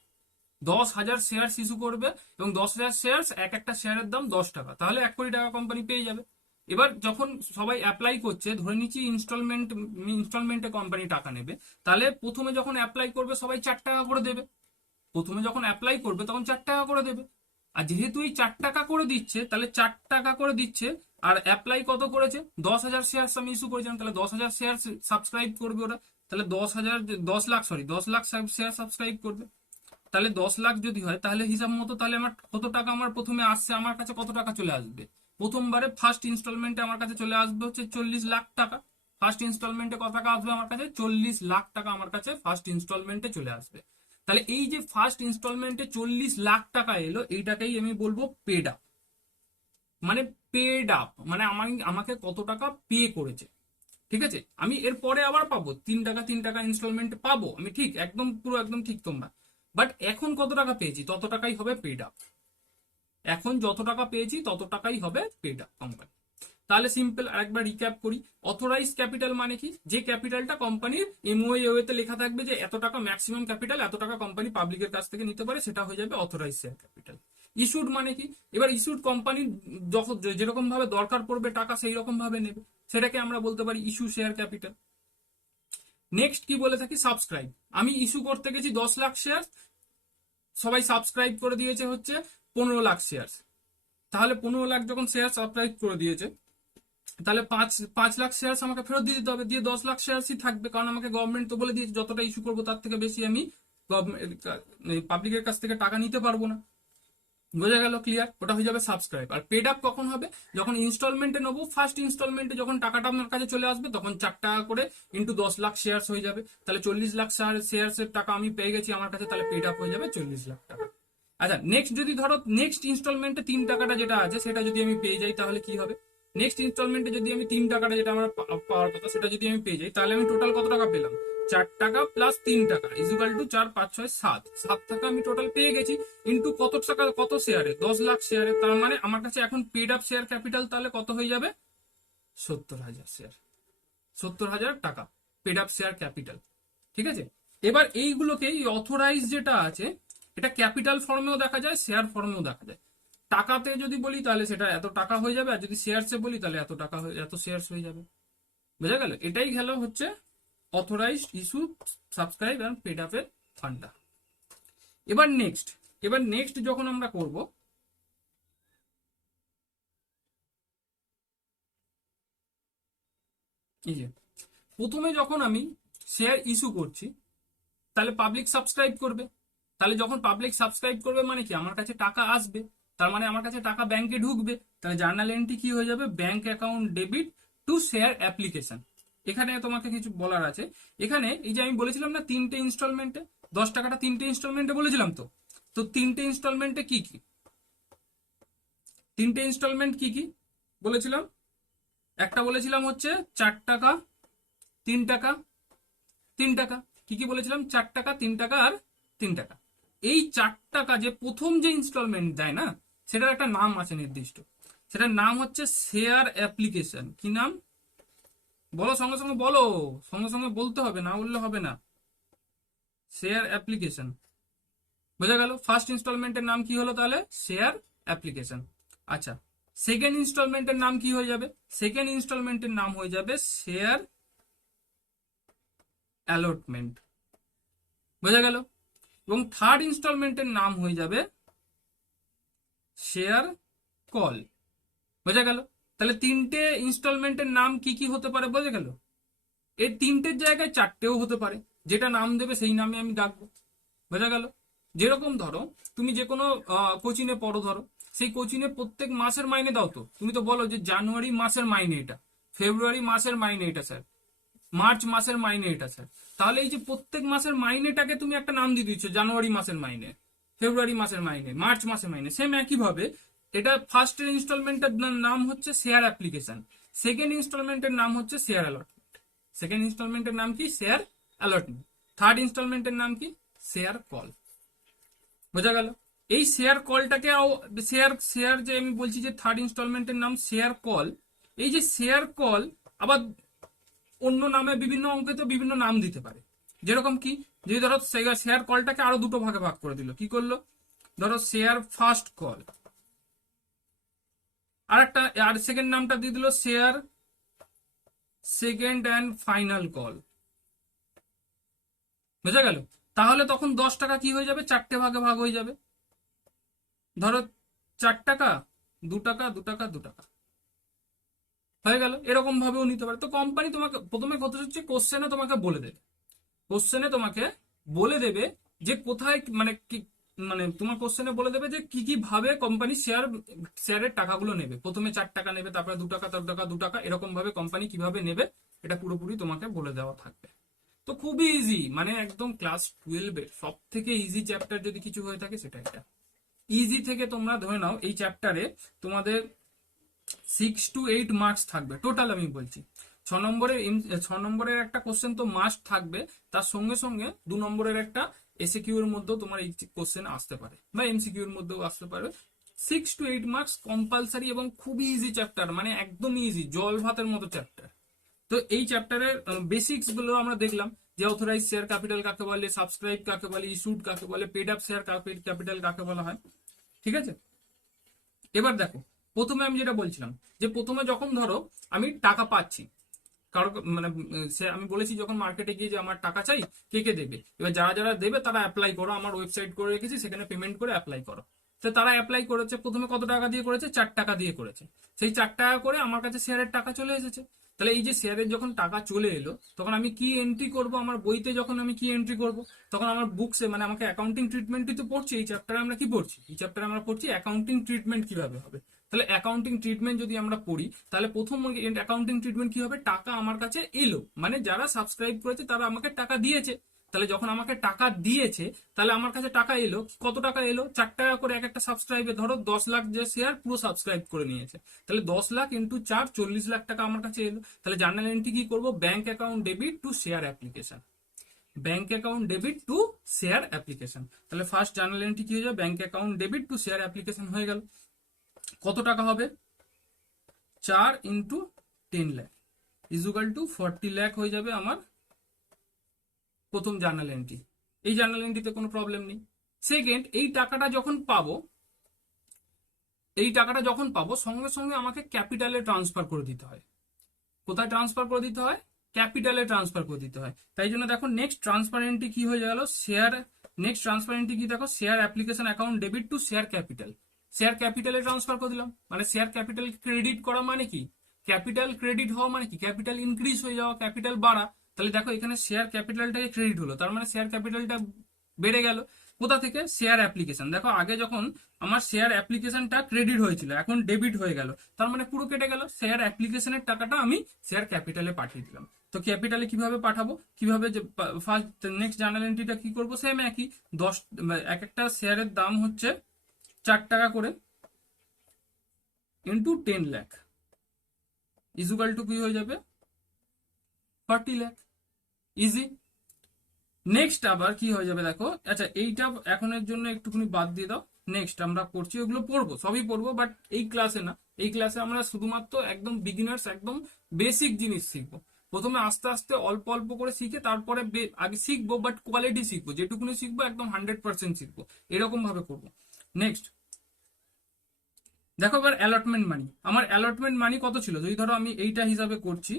10,000 শেয়ার্স ইস্যু করবে, এবং 10,000 শেয়ার্স, এক একটা শেয়ারের দাম 10 টাকা, তাহলে 1 কোটি টাকা কোম্পানি পেয়ে যাবে। এবার যখন সবাই অ্যাপ্লাই করছে, ধরে নিচ্ছি ইনস্টলমেন্টে কোম্পানি টাকা নেবে, তাহলে প্রথমে যখন অ্যাপ্লাই করবে সবাই 4 টাকা করে দেবে। প্রথমে যখন অ্যাপ্লাই করবে তখন 4 টাকা করে দেবে। আর যেহেতু এই 4 টাকা করে দিচ্ছে, তাহলে 4 টাকা করে দিচ্ছে, আর অ্যাপ্লাই কত করেছে, 10,000 শেয়ার আমি ইস্যু করেছিলাম, তাহলে 10,000 শেয়ার সাবস্ক্রাইব করবে ওরা। তাহলে 10,000, 10 lakh, sorry 10 lakh share subscribe করবে। তাহলে 10 লাখ যদি হয়, তাহলে হিসাব মতো তাহলে আমার কত টাকা আমার প্রথমে আসছে, আমার কাছে কত টাকা চলে আসবে, প্রথমবারে ফার্স্ট ইনস্টলমেন্টে আমার কাছে চলে আসবে হচ্ছে 40 লাখ টাকা। ফার্স্ট ইনস্টলমেন্টে কত টাকা আসবে আমার কাছে, 40 লাখ টাকা আমার কাছে ফার্স্ট ইনস্টলমেন্টে চলে আসবে। তাহলে এই যে ফার্স্ট ইনস্টলমেন্টে 40 লাখ টাকা এলো, এইটাকেই আমি বলবো পেড আপ। মানে পেড আপ মানে আমাকে কত টাকা পে করেছে। ঠিক আছে, আমি এরপরে আবার পাবো 3 টাকা 3 টাকা ইনস্টলমেন্ট পাবো আমি, ঠিক একদম পুরো একদম ঠিক তোমরা। বাট এখন কত টাকা পেয়েছি তত টাকাই হবে পেড আপ। এখন যত টাকা পেয়েছি তত টাকাই হবে পেড আপ কোম্পানি। তাহলে সিম্পল আরেকবার রিক্যাপ করি। অথরাইজ ক্যাপিটাল মানে কি, যে ক্যাপিটালটা কোম্পানির এমওএ তে লেখা থাকবে যে এত টাকা ম্যাক্সিমাম ক্যাপিটাল, এত টাকা কোম্পানি পাবলিকের কাছ থেকে নিতে পারে, সেটা হয়ে যাবে অথরাইজ শেয়ার ক্যাপিটাল। ইস্যুড মানে কি, এবার ইস্যুড কোম্পানির যখন যেরকম ভাবে দরকার পড়বে টাকা সেই রকম ভাবে নেবে, সেটাকে আমরা বলতে পারি ইস্যু শেয়ার ক্যাপিটাল। নেক্সট কি বলে থাকি, সাবস্ক্রাইব। আমি ইস্যু করতে গেছি 10 লাখ শেয়ার, সবাই সাবস্ক্রাইব করে দিয়েছে হচ্ছে 15 লাখ শেয়ার। তাহলে 15 লাখ যখন শেয়ার সাবস্ক্রাইব করে দিয়েছে, তাহলে 5 লাখ শেয়ার আমাকে ফেরত দিয়ে দিতে হবে, দিয়ে 10 লাখ শেয়ারই থাকবে, কারণ আমাকে গভর্নমেন্ট তো বলে দিয়েছে যতটা ইস্যু করবো তার থেকে বেশি আমি পাবলিকের কাছ থেকে টাকা নিতে পারবো না। বোঝা গেল, ক্লিয়ার? ওটা হয়ে যাবে সাবস্ক্রাইব। আর পেড আপ কখন হবে, যখন ইনস্টলমেন্টে নেবো, ফার্স্ট ইনস্টলমেন্টে যখন টাকাটা আমার কাছে চলে আসবে, তখন 4 টাকা করে ইন্টু 10 লাখ শেয়ার হয়ে যাবে, তাহলে 40 লাখ শেয়ারসের টাকা আমি পেয়ে গেছি আমার কাছে, তাহলে পেড আপ হয়ে যাবে 40 লাখ টাকা। আচ্ছা, নেক্সট যদি ধরো নেক্সট ইনস্টলমেন্টে 3 টাকাটা যেটা আছে সেটা যদি আমি পেয়ে যাই, তাহলে কি হবে, নেক্সট ইনস্টলমেন্টে যদি আমি 3 টাকাটা যেটা আমার পাওয়ার কথা সেটা যদি আমি পেয়ে যাই, তাহলে আমি টোটাল কত টাকা পেলাম, 4 টাকা প্লাস 3 টাকা ইজুকাল টু 4, 5, 6, 7 টাকা আমি টোটাল পেয়ে গেছি। ইন্টু কত টাকা, কত শেয়ারে, 10 লাখ শেয়ারে, তার মানে আমার কাছে এখন পেড আপ শেয়ার ক্যাপিটাল তাহলে কত হয়ে যাবে, 70,000 শেয়ার, 70,000 টাকা পেড আপ শেয়ার ক্যাপিটাল। ঠিক আছে, এবার এইগুলোকে এই অথরাইজ যেটা আছে, এটা ক্যাপিটাল ফর্মেও দেখা যায়, শেয়ার ফর্মেও দেখা যায়। টাকাতে যদি বলি তাহলে সেটা এত টাকা হয়ে যাবে, আর যদি শেয়ারসে বলি তাহলে এত টাকা এত শেয়ারস হয়ে যাবে। বোঝা গেল? এটাই গেল হচ্ছে authorised, issue, subscribe and paid আপের ফান্ডা। এবার নেক্সট যখন আমরা করব, এই যে প্রথমে যখন আমি শেয়ার ইস্যু করছি, তাহলে পাবলিক সাবস্ক্রাইব করবে। তাহলে যখন পাবলিক সাবস্ক্রাইব করবে মানে কি, আমার কাছে টাকা আসবে, তার মানে আমার কাছে টাকা ব্যাংকে ঢুকবে। তাহলে জার্নাল এন্ট্রি কি হয়ে যাবে, bank account debit to share application. এখানে তোমাকে কিছু বলার আছে। এখানে এই যে আমি বলেছিলাম না 3টে ইনস্টলমেন্টে 10 টাকাটা, 3টে ইনস্টলমেন্টে বলেছিলাম তো, তো 3টে ইনস্টলমেন্টে কি কি, 3টে ইনস্টলমেন্ট কি কি বলেছিলাম, একটা বলেছিলাম হচ্ছে 4 টাকা, 3 টাকা, 3 টাকা। কি কি বলেছিলাম, 4 টাকা, 3 টাকা আর 3 টাকা। এই 4 টাকা যে প্রথম যে ইনস্টলমেন্ট দেয় না, সেটার একটা নাম আছে নির্দিষ্ট, সেটার নাম হচ্ছে শেয়ার অ্যাপ্লিকেশন। কি নাম বলো, সঙ্গে সঙ্গে বলো, সঙ্গে সঙ্গে বলতে হবে, না বললে হবে না। Share application. বোঝা গেল? ফার্স্ট ইনস্টলমেন্টের নাম কি হলো তাহলে, শেয়ার অ্যাপ্লিকেশন। আচ্ছা, সেকেন্ড ইনস্টলমেন্টের নাম কি হয়ে যাবে, সেকেন্ড ইনস্টলমেন্টের নাম হয়ে যাবে শেয়ার অ্যালটমেন্ট। বোঝা গেল? এবং থার্ড ইনস্টলমেন্টের নাম হয়ে যাবে শেয়ার কল। বোঝা গেল? তাহলে 3টে ইনস্টলমেন্টের নাম কি কি হতে পারে, বোঝা গেল? এই 3টের জায়গায় 4টেও হতে পারে, যেটা নাম দেবে সেই নামে আমি ডাকবো। বোঝা গেল? যেরকম ধরো তুমি যে কোনো কোচিনে পড়ো, ধরো সেই কোচিনে প্রত্যেক মাসের মাইনে দাও, তো তুমি তো বলো যে জানুয়ারি মাসের মাইনে এটা, ফেব্রুয়ারি মাসের মাইনে এটা স্যার, মার্চ মাসের মাইনে এটা স্যার। তাহলে এই যে প্রত্যেক মাসের মাইনেটাকে তুমি একটা নাম দিয়ে দিচ্ছ, জানুয়ারি মাসের মাইনে, ফেব্রুয়ারি মাসের মাইনে, মার্চ মাসের মাইনে। সেম একইভাবে এটা ফার্স্ট ইনস্টলমেন্টের নাম হচ্ছে শেয়ার অ্যাপ্লিকেশন, সেকেন্ড ইনস্টলমেন্টের নাম হচ্ছে শেয়ার অ্যালটমেন্ট। সেকেন্ড ইনস্টলমেন্টের নাম কি, শেয়ার অ্যালটমেন্ট। থার্ড ইনস্টলমেন্টের নাম কি, শেয়ার কল। বোঝা গেল? এই শেয়ার কলটাকে শেয়ার শেয়ার যে আমি বলছি যে থার্ড ইনস্টলমেন্টের নাম শেয়ার কল, এই যে শেয়ার কল আবার অন্য নামে বিভিন্ন অঙ্কে তো বিভিন্ন নাম দিতে পারে। যেরকম কি, যদি ধরো শেয়ার কলটাকে আরো দুটো ভাগে ভাগ করে দিল, কি করলো, ধরো শেয়ার ফার্স্ট কল, আর সেকেন্ড নামটা দিয়ে দিল share second and final call. বোঝা গেল? তাহলে তখন 10 টাকা কি হয়ে যাবে, 4টে ভাগে ভাগ হয়ে যাবে। ধরো 4 টাকা, 2 টাকা, 2 টাকা, 2 টাকা হয়ে গেল। এরকম ভাবেও নিতে পারে। তো কোম্পানি তোমাকে প্রথমে কথা হচ্ছে কোশ্চেনে তোমাকে বলে দেবে, কোশ্চেনে তোমাকে বলে দেবে যে কোথায় মানে কি, মানে তোমার কোশ্চেনে বলে দেবে যে কি কি ভাবে কোম্পানি শেয়ারের টাকাগুলো নেবে। প্রথমে 4 টাকা নেবে, তারপরে 2 টাকা, 4 টাকা, 2 টাকা, এরকম ভাবে কোম্পানি কিভাবে নেবে এটা পুরোপুরি তোমাকে বলে দেওয়া থাকবে। তো খুবই ইজি, মানে একদম ক্লাস 12 এর সব থেকে ইজি চ্যাপ্টার যদি কিছু হয়ে থাকে সেটা এটা। ইজি থেকে তোমরা ধরে নাও এই চ্যাপ্টারে তোমাদের 6 to 8 মার্কস থাকবে টোটাল, আমি বলছি। 6 নম্বরের একটা কোশ্চেন তো মাস্ট থাকবে, তার সঙ্গে সঙ্গে 2 নম্বরের একটা এসএকিউ এর মধ্যেও তোমার এই কোশ্চেন আসতে পারে বা এমসিকিউ এর মধ্যেও আসতে পারে। 6 to 8 মার্কস কম্পালসারি এবং খুবই ইজি চ্যাপ্টার, মানে একদম ইজি, জল ভাতের মতো চ্যাপ্টার। তো এই চ্যাপ্টারের বেসিক্স গুলো আমরা দেখলাম, যে অথরাইজ শেয়ার ক্যাপিটাল কাকে বলে, সাবস্ক্রাইব কাকে বলে, ইস্যুড কাকে বলে, পেড আপ শেয়ার ক্যাপিটাল কাকে বলা হয়। ঠিক আছে, এবার দেখো, প্রথমে আমি যেটা বলছিলাম যে প্রথমে যখন ধরো আমি টাকা পাচ্ছি কারো, মানে সে আমি বলেছি যখন মার্কেটে গিয়ে যে আমার টাকা চাই, কে কে দেবে, এবার যারা যারা দেবে তারা অ্যাপ্লাই করো, আমার ওয়েবসাইট করে রেখেছি, সেখানে পেমেন্ট করে অ্যাপ্লাই করো। তো তারা অ্যাপ্লাই করেছে, প্রথমে কত টাকা দিয়ে করেছে, 4 টাকা দিয়ে করেছে। সেই 4 টাকা করে আমার কাছে শেয়ারের টাকা চলে এসেছে। তাহলে এই যে শেয়ারের যখন টাকা চলে এলো, তখন আমি কি এন্ট্রি করব, আমার বইতে যখন আমি কি এন্ট্রি করব, তখন আমার বুকসে, মানে আমাকে অ্যাকাউন্টিং ট্রিটমেন্টই তো পড়ছি। এই চ্যাপ্টারে আমরা কি পড়ছি, এই চ্যাপ্টারে আমরা পড়ছি অ্যাকাউন্টিং ট্রিটমেন্ট কিভাবে হবে। তাহলে অ্যাকাউন্টিং ট্রিটমেন্ট যদি আমরা পড়ি, তাহলে প্রথম অ্যাকাউন্টিং ট্রিটমেন্ট কি হবে, টাকা আমার কাছে এলো, মানে যারা সাবস্ক্রাইব করেছে তারা আমাকে টাকা দিয়েছে। তাহলে যখন আমাকে টাকা দিয়েছে, তাহলে আমার কাছে টাকা এলো, কত টাকা এলো, 4 টাকা করে এক একটা সাবস্ক্রাইবে, ধরো 10 লাখ যে শেয়ার পুরো সাবস্ক্রাইব করে নিয়েছে, তাহলে 10 লাখ ইন্টু 4, 40 লাখ টাকা আমার কাছে এলো। তাহলে জার্নাল এন্ট্রি কি করবো, bank account debit to share application, bank account debit to share application. তাহলে ফার্স্ট জার্নাল এন্ট্রি কি হয়ে যাবে, bank account debit to share application হয়ে গেল। কত টাকা হবে, 4 × 10 লাখ ইজুগাল টু 40 লাখ হয়ে যাবে আমার প্রথম জার্নাল এন্ট্রি। এই জার্নাল এন্ট্রিতে কোনো প্রবলেম নেই। সেকেন্ড, এই টাকাটা যখন পাবো, এই টাকাটা যখন পাবো সঙ্গে সঙ্গে আমাকে ক্যাপিটালে ট্রান্সফার করে দিতে হয়। কোথায় ট্রান্সফার করে দিতে হয়, ক্যাপিটালে ট্রান্সফার করে দিতে হয়। তাই জন্য দেখো নেক্সট ট্রান্সপারেন্টটি কি হয়ে গেল, শেয়ার, নেক্সট ট্রান্সপারেন্টটি কি দেখো, share application account debit to share capital. Share ক্যাপিটালে ট্রান্সফার করে দিলাম, মানে শেয়ার ক্যাপিটাল ক্রেডিট করা মানে কি, ক্যাপিটাল ক্রেডিট হওয়া মানে কি, ক্যাপিটাল ইনক্রিজ হয়ে যাওয়া, ক্যাপিটাল বাড়া। তাহলে দেখো এখানে শেয়ার ক্যাপিটালটাকে ক্রেডিট হলো, তার মানে শেয়ার ক্যাপিটালটা বেড়ে গেল। কোথা থেকে, শেয়ার অ্যাপ্লিকেশন। দেখো আগে যখন আমার শেয়ার অ্যাপ্লিকেশনটা ক্রেডিট হয়েছিল, এখন ডেবিট হয়ে গেল, তার মানে পুরো কেটে গেল। শেয়ার অ্যাপ্লিকেশনের টাকাটা আমি শেয়ার ক্যাপিটালে পাঠিয়ে দিলাম। তো ক্যাপিটালে কিভাবে পাঠাবো, কিভাবে, যে ফার্স্ট নেক্সট জার্নাল এন্ট্রিটা কি করবো, সেম একই, 10, এক একটা শেয়ারের দাম হচ্ছে 4 টাকা করে ইন্টু 10 লাখ ইজুগাল টু কি হয়ে যাবে, 40 লাখ। ইজি। নেক্সট আবার কি হয়ে যাবে দেখো, আচ্ছা এইটা এখনের জন্য একটুখানি বাদ দিয়ে দাও, নেক্সট আমরা করছি, ওগুলো পড়বো, সবই পড়বো, বাট এই ক্লাসে না। এই ক্লাসে আমরা শুধুমাত্র একদম বিগিনার্স, একদম বেসিক জিনিস শিখবো। প্রথমে আস্তে আস্তে অল্প অল্প করে শিখে তারপরে আগে শিখবো, বাট কোয়ালিটি শিখবো, যেটুকুনি শিখবো একদম 100% শিখবো, এরকম ভাবে করবো। নেক্সট দেখো এবার অ্যালটমেন্ট মানি, আমার অ্যালটমেন্ট মানি কত ছিল, যদি ধরো আমি এইটা হিসাবে করছি,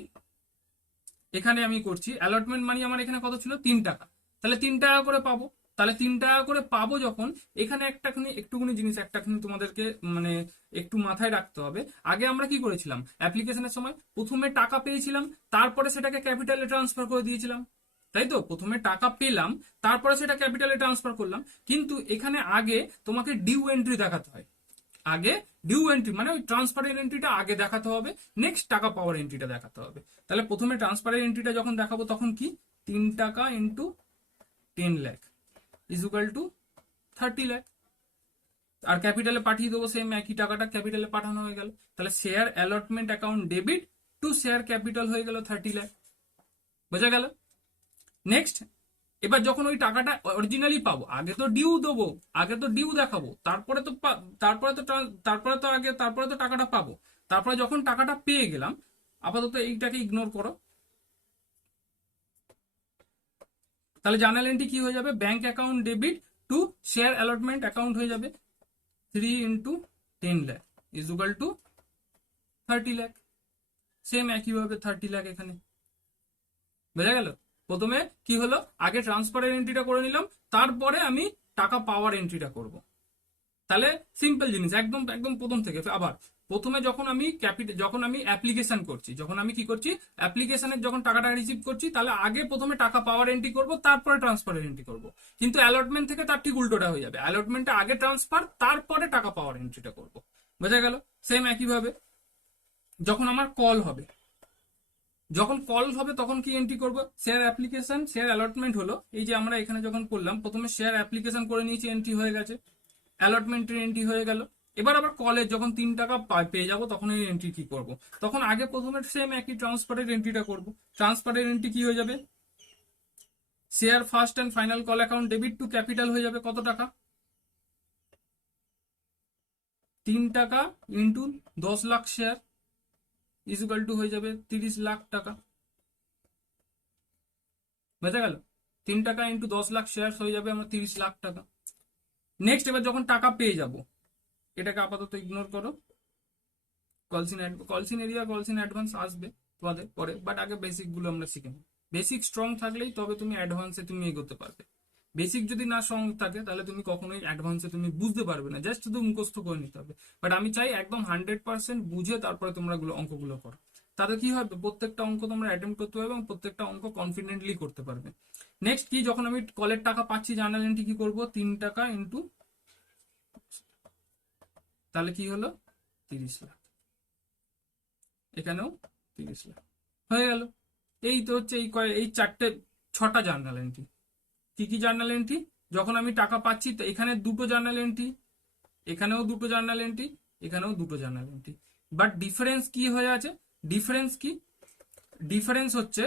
এখানে আমি করছি অ্যালটমেন্ট মানি আমার এখানে কত ছিল, 3 টাকা। তাহলে 3 টাকা করে পাবো। তাহলে 3 টাকা করে পাবো যখন, এখানে একটুখানি জিনিস একটাখানি তোমাদেরকে মানে একটু মাথায় রাখতে হবে। আগে আমরা কি করেছিলাম, অ্যাপ্লিকেশনের সময় প্রথমে টাকা পেয়েছিলাম, তারপরে সেটাকে ক্যাপিটালে ট্রান্সফার করে দিয়েছিলাম, তাই তো। প্রথমে টাকা পেলাম, তারপরে সেটা ক্যাপিটালে ট্রান্সফার করলাম। কিন্তু এখানে আগে তোমাকে ডিউ এন্ট্রি দেখাতে হয়, আগে ডিউ এন্ট্রি মানে ওই ট্রান্সফারের এন্ট্রিটা আগে দেখাতে হবে, নেক্সট টাকা পাওয়ার এন্ট্রিটা দেখাতে হবে। তাহলে প্রথমে ট্রান্সফারের এন্ট্রিটা যখন দেখাবো তখন কি, 3 টাকা into 10 lakh equal to 30 lakh. আর ক্যাপিটালে পাঠিয়ে দেবো সেম একই টাকাটা, ক্যাপিটালে পাঠানো হয়ে গেল। তাহলে share allotment account debit to share capital হয়ে গেল 30 লাখ। বোঝা গেল। নেক্সট, এবার যখন ওই টাকাটা অরিজিনালি পাবো, আগে তো ডিউ দেবো, আগে তো ডিউ দেখাবো, তারপরে তো টাকাটা পাবো। তারপরে যখন টাকাটা পেয়ে গেলাম, আপাতত এইটাকে ইগনোর করো। তাহলে জার্নাল এন্ট্রি কি হয়ে যাবে, bank account debit to share allotment account হয়ে যাবে, 3 × 10 lakh equal to 30 lakh. Same একইভাবে 30 লাখ এখানে। বোঝা গেল। প্রথমে কি হলো, আগে ট্রান্সফারের এন্ট্রিটা করে নিলাম, তারপরে আমি টাকা পাওয়ার এন্ট্রিটা করব। তাহলে সিম্পল জিনিস, একদম একদম প্রথম থেকে। আবার প্রথমে যখন আমি যখন আমি অ্যাপ্লিকেশন করছি, যখন আমি কি করছি, অ্যাপ্লিকেশনের যখন টাকাটা রিসিভ করছি, তাহলে আগে প্রথমে টাকা পাওয়ার এন্ট্রি করব, তারপরে ট্রান্সফারের এন্ট্রি করব। কিন্তু অ্যালটমেন্ট থেকে তার ঠিক উল্টোটা হয়ে যাবে, অ্যালটমেন্টে আগে ট্রান্সফার, তারপরে টাকা পাওয়ার এন্ট্রিটা করব। বোঝা গেল? সেম একইভাবে যখন আমার কল হবে, যখন কল হবে তখন কি এন্ট্রি করব, শেয়ার অ্যাপ্লিকেশন, শেয়ার অ্যালটমেন্ট হলো, এই যে আমরা এখানে যখন করলাম, প্রথমে শেয়ার অ্যাপ্লিকেশন করে নিয়েছি, এন্ট্রি হয়ে গেছে, অ্যালটমেন্টের এন্ট্রি হয়ে গেল। এবার আবার কলে যখন 3 টাকা পেয়ে যাব, তখন এই এন্ট্রি কি করব, তখন আগে প্রথমে সেম একই ট্রান্সফারের এন্ট্রিটা করব। ট্রান্সফারের এন্ট্রি কি হয়ে যাবে, share first and final call account debit two capital হয়ে যাবে কত টাকা, 3 টাকা into 10 lakh share equal to হয়ে যাবে 30 লাখ টাকা। বোঝা গেল? 3 টাকা ইন্টু 10 লাখ শেয়ার হয়ে যাবে আমার 30 লাখ টাকা। নেক্সট, এবার যখন টাকা পেয়ে যাব, এটাকে আপাতত ইগনোর করো, কলসিন এরিয়া, কলসিন অ্যাডভান্স আসবে তোমাদের পরে, বাট আগে বেসিক গুলো আমরা শিখে নিই। বেসিক স্ট্রং থাকলেই তবে তুমি অ্যাডভান্সে তুমি এগোতে পারবে। বেসিক যদি না স্ট্রং থাকে, তাহলে তুমি কখনোই অ্যাডভান্সে তুমি বুঝতে পারবে না, জাস্ট শুধু মুখস্থ করে নিতে হবে। বাট আমি চাই একদম 100% বুঝে তারপরে তোমরা অঙ্কগুলো করো। তাতে কি হবে, প্রত্যেকটা অঙ্ক তোমরা অ্যাটেম্প করতে পারবে এবং প্রত্যেকটা অঙ্ক কনফিডেন্টলি করতে পারবে। নেক্সট কি, যখন আমি কলের টাকা পাচ্ছি, জার্নাল এন্ট্রি কি করবো, 3 টাকা ইন্টু, তাহলে কি হলো 30 লাখ, এখানেও 30 লাখ হয়ে গেল। এই তো হচ্ছে এই 6টা জার্নাল এন্ট্রি। কি কি জার্নাল এন্ট্রি, যখন আমি টাকা পাচ্ছি, তো এখানে 2টো জার্নাল এন্ট্রি, এখানেও 2টো জার্নাল এন্ট্রি, এখানেও 2টো জার্নাল এন্ট্রি। বাট ডিফারেন্স কি হয়ে আছে, ডিফারেন্স কি, ডিফারেন্স হচ্ছে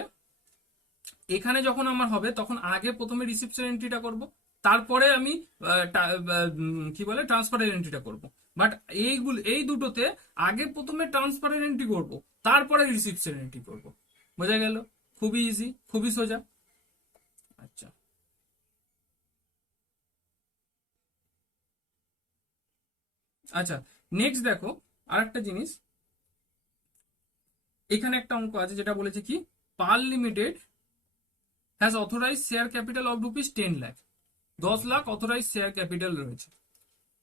এখানে যখন আমার হবে, তখন আগে প্রথমে রিসিপশন এন্ট্রিটা করব, তারপরে আমি কি বলে ট্রান্সফারের এন্ট্রিটা করব। বাট এই দুটোতে আগে প্রথমে ট্রান্সফারের এন্ট্রি করব, তারপরে রিসিপশন এন্ট্রি করব। বোঝা গেল? খুবই ইজি, খুবই সোজা। আচ্ছা, আচ্ছা, নেক্সট দেখো আরেকটা জিনিস, এখানে একটা অঙ্ক আছে যেটা বলেছে কি, Pal limited has authorise share capital of ₹10 lakh, 10 lakh authorise share capital রয়েছে,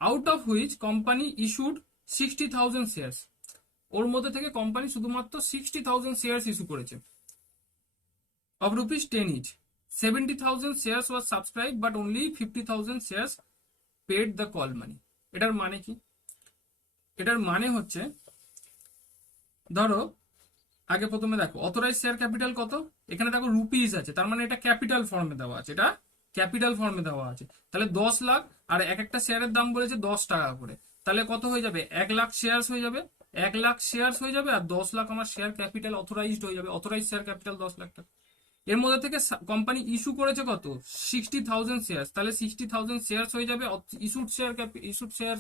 out of which company issued 60,000 shares. ওর মধ্যে থেকে কোম্পানি শুধুমাত্র 60,000 শেয়ার্স ইস্যু করেছে of ₹10 each. 70,000 shares was subscribe but only 50,000 shares paid the call money. এটার মানে কি, এটার মানে হচ্ছে, ধরো আগে প্রথমে দেখো অথরাইজ শেয়ার ক্যাপিটাল কত, এখানে দেখো রুপিস আছে, তার মানে এটা ক্যাপিটাল ফর্মে দেওয়া আছে, এটা ক্যাপিটাল ফর্মে দেওয়া আছে। তাহলে 10 লাখ, আর এক একটা শেয়ারের দাম বলেছে 10 টাকা করে, তাহলে কত হয়ে যাবে, 1 লাখ শেয়ার্স হয়ে যাবে, 1 লাখ শেয়ার্স হয়ে যাবে, আর 10 লাখ আমার শেয়ার ক্যাপিটাল অথরাইজড হয়ে যাবে, অথরাইজ শেয়ার ক্যাপিটাল 10 লাখ টাকা। এর মধ্যে থেকে কোম্পানি ইস্যু করেছে কত, 60,000 শেয়ার্স, তাহলে 60,000 শেয়ার্স হয়ে যাবে ইস্যুড শেয়ার,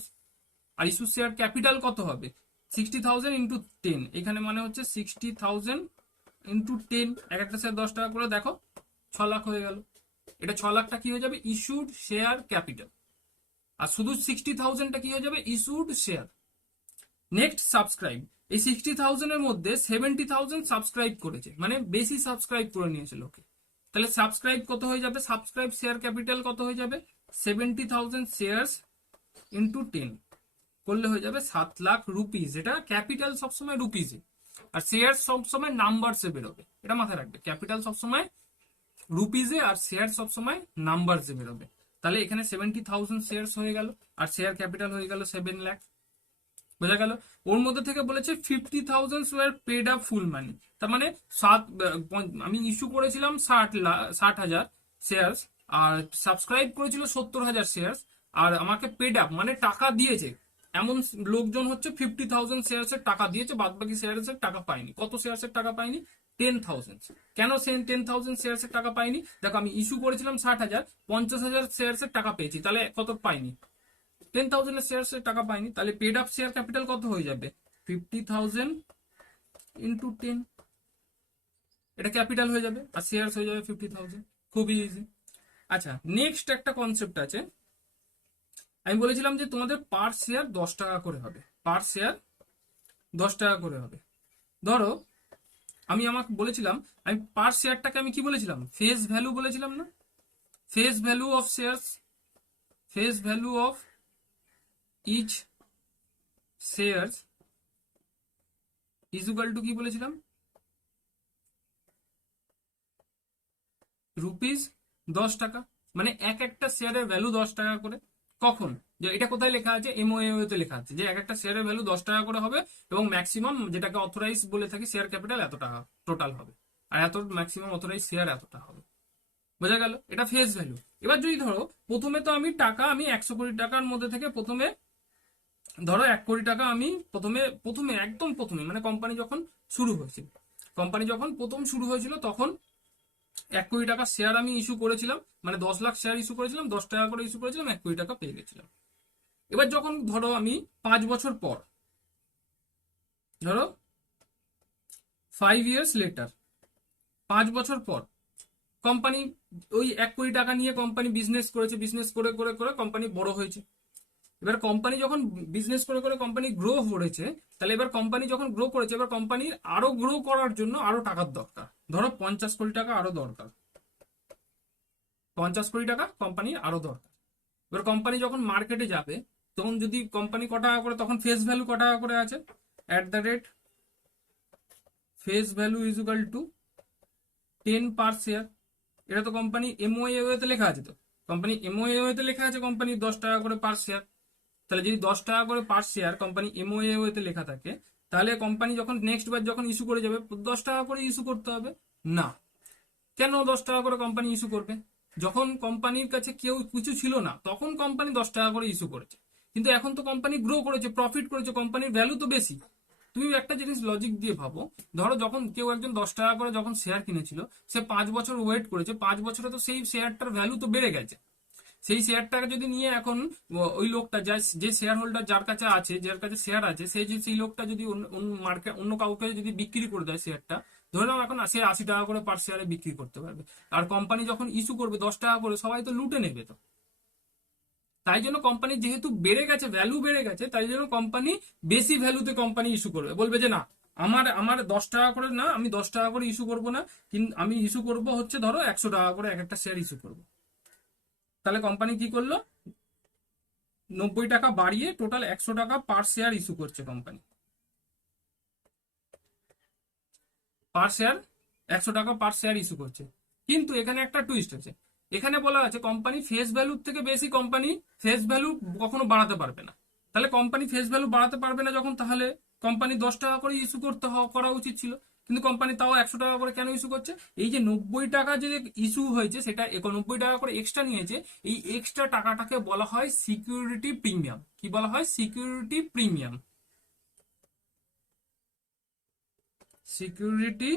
আর ইস্যু শেয়ার ক্যাপিটাল কত হবে, 60,000 ইন্টু 10, এখানে মানে হচ্ছে 60,000 ইন্টু 10, এক একটা শেয়ার 10 টাকা করে, দেখো 6 লাখ হয়ে গেল। এটা 6 লাখটা কি হয়ে যাবে, ইস্যুড শেয়ার ক্যাপিটাল, আর শুধু 60,000টা কি হয়ে যাবে, ইস্যুড শেয়ার। নেক্সট সাবস্ক্রাইব, এই 60,000 এর মধ্যে 70,000 সাবস্ক্রাইব করেছে, মানে বেশি সাবস্ক্রাইব করে নিয়েছে লোকে, তাহলে সাবস্ক্রাইব কত হয়ে যাবে, সাবস্ক্রাইব শেয়ার ক্যাপিটাল কত হয়ে যাবে, 70,000 শেয়ার্স ইন্টু 10 করলে হয়ে যাবে 7 লাখ রুপিস। এটা ক্যাপিটাল সবসময় রুপিসে, আর শেয়ার সবসময় নাম্বারসে বেরোবে, এটা মাথায় রাখবে, ক্যাপিটাল সবসময় রুপিসে আর শেয়ার সবসময় নাম্বারসে বেরোবে। তাহলে এখানে 70,000 শেয়ার্স হয়ে গেল, আর শেয়ার ক্যাপিটাল হয়ে গেল 7 লাখ। বোঝা গেল? ওর মধ্যে থেকে বলেছে 50,000 ওয়ার পেড আপ ফুল মানি, তার মানে আমি ইস্যু করেছিলাম 60,000 শেয়ার্স, আর সাবস্ক্রাইব করেছিল 70,000 শেয়ার্স, আর আমাকে পেড আপ মানে টাকা দিয়েছে এমন লোকজন হচ্ছে 50,000 শেয়ার্স এর টাকা দিয়েছে, বাদ বাকি শেয়ার্স এর টাকা পায়নি। কত শেয়ার্স এর টাকা পায়নি, 10,000। কেন 10,000 শেয়ার্স এর টাকা পাইনি, দেখো আমি ইস্যু করেছিলাম 60,000, 50,000 শেয়ার্স এর টাকা পেয়েছি, তাহলে কত পাইনি, 10,000 শেয়ার্স এর টাকা পাইনি। তাহলে পেড আপ শেয়ার ক্যাপিটাল কত হয়ে যাবে, 50,000 ইন্টু 10, এটা ক্যাপিটাল হয়ে যাবে, আর শেয়ার্স হয়ে যাবে 50,000। খুবই ইজি। আচ্ছা, নেক্সট একটা কনসেপ্ট আছে, আমি বলেছিলাম যে তোমাদের পার শেয়ার 10 টাকা করে হবে, পার শেয়ার 10 টাকা করে হবে। ধরো আমি আমাকে বলেছিলাম, আমি পার শেয়ারটাকে আমি কি বলেছিলাম, ফেস ভ্যালু বলেছিলাম না, face value of shares, face value of each shares is equal to কি বলেছিলাম, রুপিস 10 টাকা। মানে এক একটা শেয়ারের ভ্যালু 10 টাকা করে। কখন, যে এটা কোথায় লেখা আছে, এমওএ তে লেখা আছে যে এক একটা শেয়ারের ভ্যালু 10 টাকা করে হবে, এবং ম্যাক্সিমাম যেটাকে অথরাইজ বলে থাকি শেয়ার ক্যাপিটাল এত টাকা টোটাল হবে, আর এত ম্যাক্সিমাম অথরাইজ শেয়ার এতটা হবে। বোঝা গেল, এটা ফেস ভ্যালু। এবার যদি ধরো প্রথমে তো আমি টাকা, আমি 100 কোটি টাকার মধ্যে থেকে প্রথমে ধরো 1 কোটি টাকা আমি প্রথমে প্রথমে একদম প্রথমে মানে কোম্পানি যখন শুরু হয়েছিল, কোম্পানি যখন প্রথম শুরু হয়েছিল তখন 1 কোটি টাকা শেয়ার আমি ইস্যু করেছিলাম, মানে 10 লাখ শেয়ার ইস্যু করেছিলাম, 10 টাকা করে ইস্যু করেছিলাম, 1 কোটি টাকা পেয়ে গেছিলাম। এবার যখন ধরো আমি 5 বছর পর, ধরো 5 ইয়ার্স লেটার, 5 বছর পর কোম্পানি ওই 1 কোটি টাকা নিয়ে কোম্পানি বিজনেস করেছে, বিজনেস করে করে করে কোম্পানি বড় হয়েছে। এবার কোম্পানি যখন বিজনেস করে করে কোম্পানি গ্রো করেছে, তাহলে এবার কোম্পানি যখন গ্রো করেছে, এবার কোম্পানির আরো গ্রো করার জন্য আরো টাকার দরকার, ধরো 50 কোটি টাকা আরো দরকার, 50 কোটি টাকা কোম্পানির আরো দরকার। এবার কোম্পানি যখন মার্কেটে যাবে, তখন যদি কোম্পানি ক টাকা করে, তখন ফেস ভ্যালু ক টাকা করে আছে, at the rate face value is equal two 10 per share. এটা তো কোম্পানি এমওএ তে লেখা আছে, তো কোম্পানি এমওএ তে লেখা আছে কোম্পানি 10 টাকা করে পার শেয়ার। তাহলে যদি 10 টাকা করে পার শেয়ার কোম্পানি এমওএ তে লেখা থাকে, তাহলে কোম্পানি যখন নেক্সট বার যখন ইস্যু করে যাবে 10 টাকা করে ইস্যু করতে হবে না। কেন 10 টাকা করে কোম্পানি ইস্যু করবে? যখন কোম্পানির কাছে কেউ কিছু ছিল না, তখন কোম্পানি 10 টাকা করে ইস্যু করেছে, কিন্তু এখন তো কোম্পানি গ্রো করেছে, প্রফিট করেছে, কোম্পানির ভ্যালু তো বেশি। তুমি একটা জিনিস লজিক দিয়ে ভাবো, ধরো যখন কেউ একজন 10 টাকা করে যখন শেয়ার কিনেছিল, সে 5 বছর ওয়েট করেছে, 5 বছরে তো সেই শেয়ারটার ভ্যালু তো বেড়ে গেছে। সেই শেয়ারটাকে যদি নিয়ে এখন ওই লোকটা যে শেয়ার হোল্ডার যার কাছে আছে, যার কাছে শেয়ার আছে, সেই লোকটা যদি মার্কেট অন্য কাউকে যদি বিক্রি করে দেয় শেয়ারটা, ধরে নাও এখন সে 80 টাকা করে পার শেয়ারে বিক্রি করতে পারবে। আর কোম্পানি যখন ইস্যু করবে 10 টাকা করে, সবাই তো লুটে নেবে তো। তাই জন্য কোম্পানি যেহেতু বেড়ে গেছে, ভ্যালু বেড়ে গেছে, তাই জন্য কোম্পানি বেশি ভ্যালুতে কোম্পানি ইস্যু করবে, বলবে যে না, আমার আমার 10 টাকা করে না, আমি 10 টাকা করে ইস্যু করবো না, কিন্তু আমি ইস্যু করবো হচ্ছে ধরো 100 টাকা করে এক একটা শেয়ার ইস্যু করবো। তাহলে কোম্পানি কি করলো, 90 টাকা বাড়িয়ে টোটাল 100 টাকা পার শেয়ার ইস্যু করছে কোম্পানি, পার শেয়ার 100 টাকা পার শেয়ার ইস্যু করছে। কিন্তু এখানে একটা টুইস্ট আছে, এখানে বলা আছে কোম্পানি ফেস ভ্যালুর থেকে বেশি কোম্পানি ফেস ভ্যালু কখনো বাড়াতে পারবে না। তাহলে কোম্পানি ফেস ভ্যালু বাড়াতে পারবে না যখন, তাহলে কোম্পানি 10 টাকা করে ইস্যু করা উচিত ছিল, কিন্তু কোম্পানি তাও 100 টাকা করে কেন ইস্যু করছে? এই যে 90 টাকা যে ইস্যু হয়েছে, সেটা 91 টাকা করে এক্সট্রা নিয়েছে, এই এক্সট্রা টাকাটাকে বলা হয় সিকিউরিটি প্রিমিয়াম। কি বলা হয়? Security premium. Security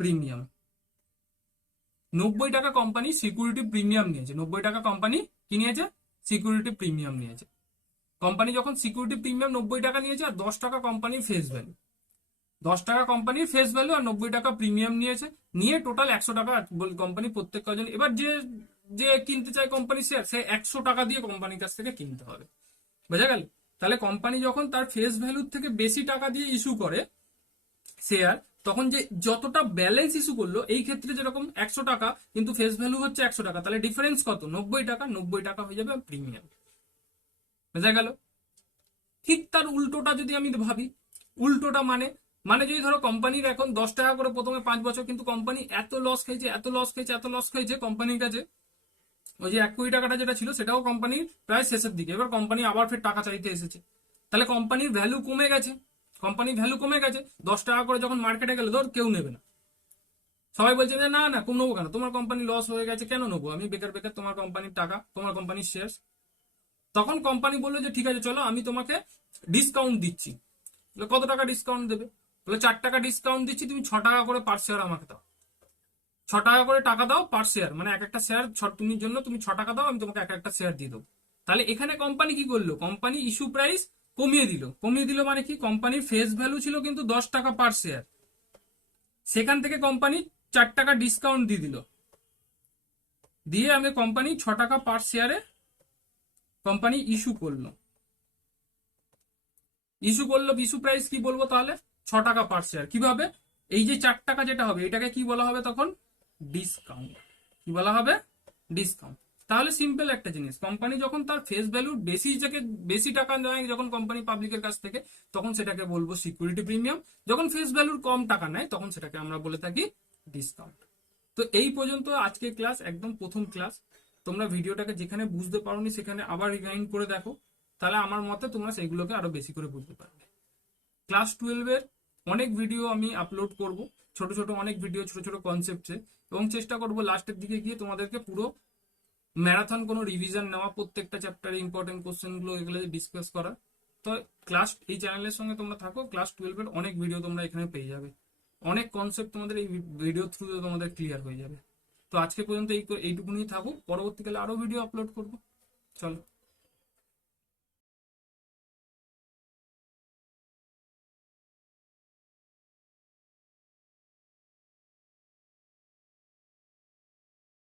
premium. 90 টাকা কোম্পানি সিকিউরিটি প্রিমিয়াম নিয়েছে, 90 টাকা কোম্পানি কি নিয়েছে? সিকিউরিটি প্রিমিয়াম নিয়েছে। কোম্পানি যখন সিকিউরিটি প্রিমিয়াম 90 টাকা নিয়েছে, আর 10 টাকা কোম্পানির ফেস ভ্যালু, 10 টাকা কোম্পানির ফেস ভ্যালু আর 90 টাকা প্রিমিয়াম নিয়েছে, নিয়ে টোটাল 100 টাকা কোম্পানি প্রত্যেক কজন। এবার যে যে কিনতে চায় কোম্পানি শেয়ার, সে 100 টাকা দিয়ে কোম্পানির কাছ থেকে কিনতে হবে। বোঝা গেল? তাহলে কোম্পানি যখন তার ফেস ভ্যালুর থেকে বেশি টাকা দিয়ে ইস্যু করে শেয়ার, তখন যে যতটা ব্যালেন্স ইস্যু করলো, এই ক্ষেত্রে যেরকম 100 টাকা, কিন্তু ফেস ভ্যালু হচ্ছে 100 টাকা, তাহলে ডিফারেন্স কত? 90 টাকা, 90 টাকা হয়ে যাবে প্রিমিয়াম। বোঝা গেল? ঠিক তার উল্টোটা যদি আমি ভাবি, উল্টোটা মানে, মানে যদি ধরো কোম্পানির এখন 10 টাকা করে প্রথমে 5 বছর, কিন্তু কোম্পানি এত লস খেয়েছে, এত লস খেয়েছে, এত লস খেয়েছে কোম্পানির কাছে, ওই যে 1 কোটি টাকাটা যেটা ছিল সেটাও কোম্পানির প্রায় শেষের দিকে, এবার কোম্পানি আবার ফের টাকা চাইতে এসেছে, তাহলে কোম্পানির ভ্যালু কমে গেছে। কোম্পানির ভ্যালু কমে গেছে, 10 টাকা করে যখন মার্কেটে গেলে ধর কেউ নেবে না, সবাই বলছে যে না না কোন নেবো কেন, তোমার কোম্পানি লস হয়ে গেছে, কেন নেবো আমি বেকার বেকার তোমার কোম্পানির টাকা, তোমার কোম্পানির শেয়ার। তখন কোম্পানি বললো যে ঠিক আছে চলো, আমি তোমাকে ডিসকাউন্ট দিচ্ছি। কত টাকা ডিসকাউন্ট দেবে? বলে 4 টাকা ডিসকাউন্ট দিচ্ছি, তুমি 6 টাকা করে পার শেয়ার আমাকে দাও, 6 টাকা করে টাকা দাও পার শেয়ার, মানে এক একটা শেয়ার তুমি জন্য তুমি 6 টাকা দাও, আমি তোমাকে এক একটা শেয়ার দিয়ে দেবো। তাহলে এখানে কোম্পানি কি করলো? কোম্পানি ইস্যু প্রাইস কমিয়ে দিল। কমিয়ে দিল মানে কি? কোম্পানির ফেস ভ্যালু ছিল কিন্তু 10 টাকা পার শেয়ার, সেখান থেকে কোম্পানি 4 টাকা ডিসকাউন্ট দিয়ে দিল, দিয়ে আমি কোম্পানি 6 টাকা পার শেয়ারে কোম্পানি ইস্যু করলো। ইস্যু প্রাইস কি বলবো তাহলে? টাকা পার শেয়ার। কিভাবে? এই যে 4 টাকা যেটা হবে এটাকে কি বলা হবে তখন? ডিসকাউন্ট। কি বলা হবে? ডিসকাউন্ট। তাহলে সিম্পল একটা জিনিস, কোম্পানি যখন তার ফেস ভ্যালুর বেশি টাকা নেয় যখন কোম্পানি পাবলিকের কাছ থেকে, তখন সেটাকে বলবো সিকিউরিটি প্রিমিয়াম। যখন ফেস ভ্যালুর কম টাকা নেয় তখন সেটাকে আমরা বলে থাকি ডিসকাউন্ট। তো এই পর্যন্ত আজকের ক্লাস, একদম প্রথম ক্লাস। তোমরা ভিডিওটাকে যেখানে বুঝতে পারোনি সেখানে আবার রিভাইন্ড করে দেখো, তাহলে আমার মতে তোমরা সেইগুলোকে আরো বেশি করে বুঝতে পারবে। ক্লাস 12 এর অনেক ভিডিও আমি আপলোড করব, ছোট ছোট অনেক ভিডিও, ছোট ছোট কনসেপ্টে, এবং চেষ্টা করব লাস্টের দিকে গিয়ে তোমাদেরকে পুরো ম্যারাথন কোনো রিভিশন নেওয়া, প্রত্যেকটা চ্যাপ্টারে ইম্পর্টেন্ট কোশ্চেনগুলো এগুলো ডিসকাস করা। তো ক্লাস এই চ্যানেলের সঙ্গে তোমরা থাকো, ক্লাস 12 এর অনেক ভিডিও তোমরা এখানে পেয়ে যাবে, অনেক কনসেপ্ট তোমাদের এই ভিডিও থ্রুতে তোমাদের ক্লিয়ার হয়ে যাবে। তো আজকে পর্যন্ত এইটুকুনি থাকুক, পরবর্তীকালে আরো ভিডিও আপলোড করবো। চলো।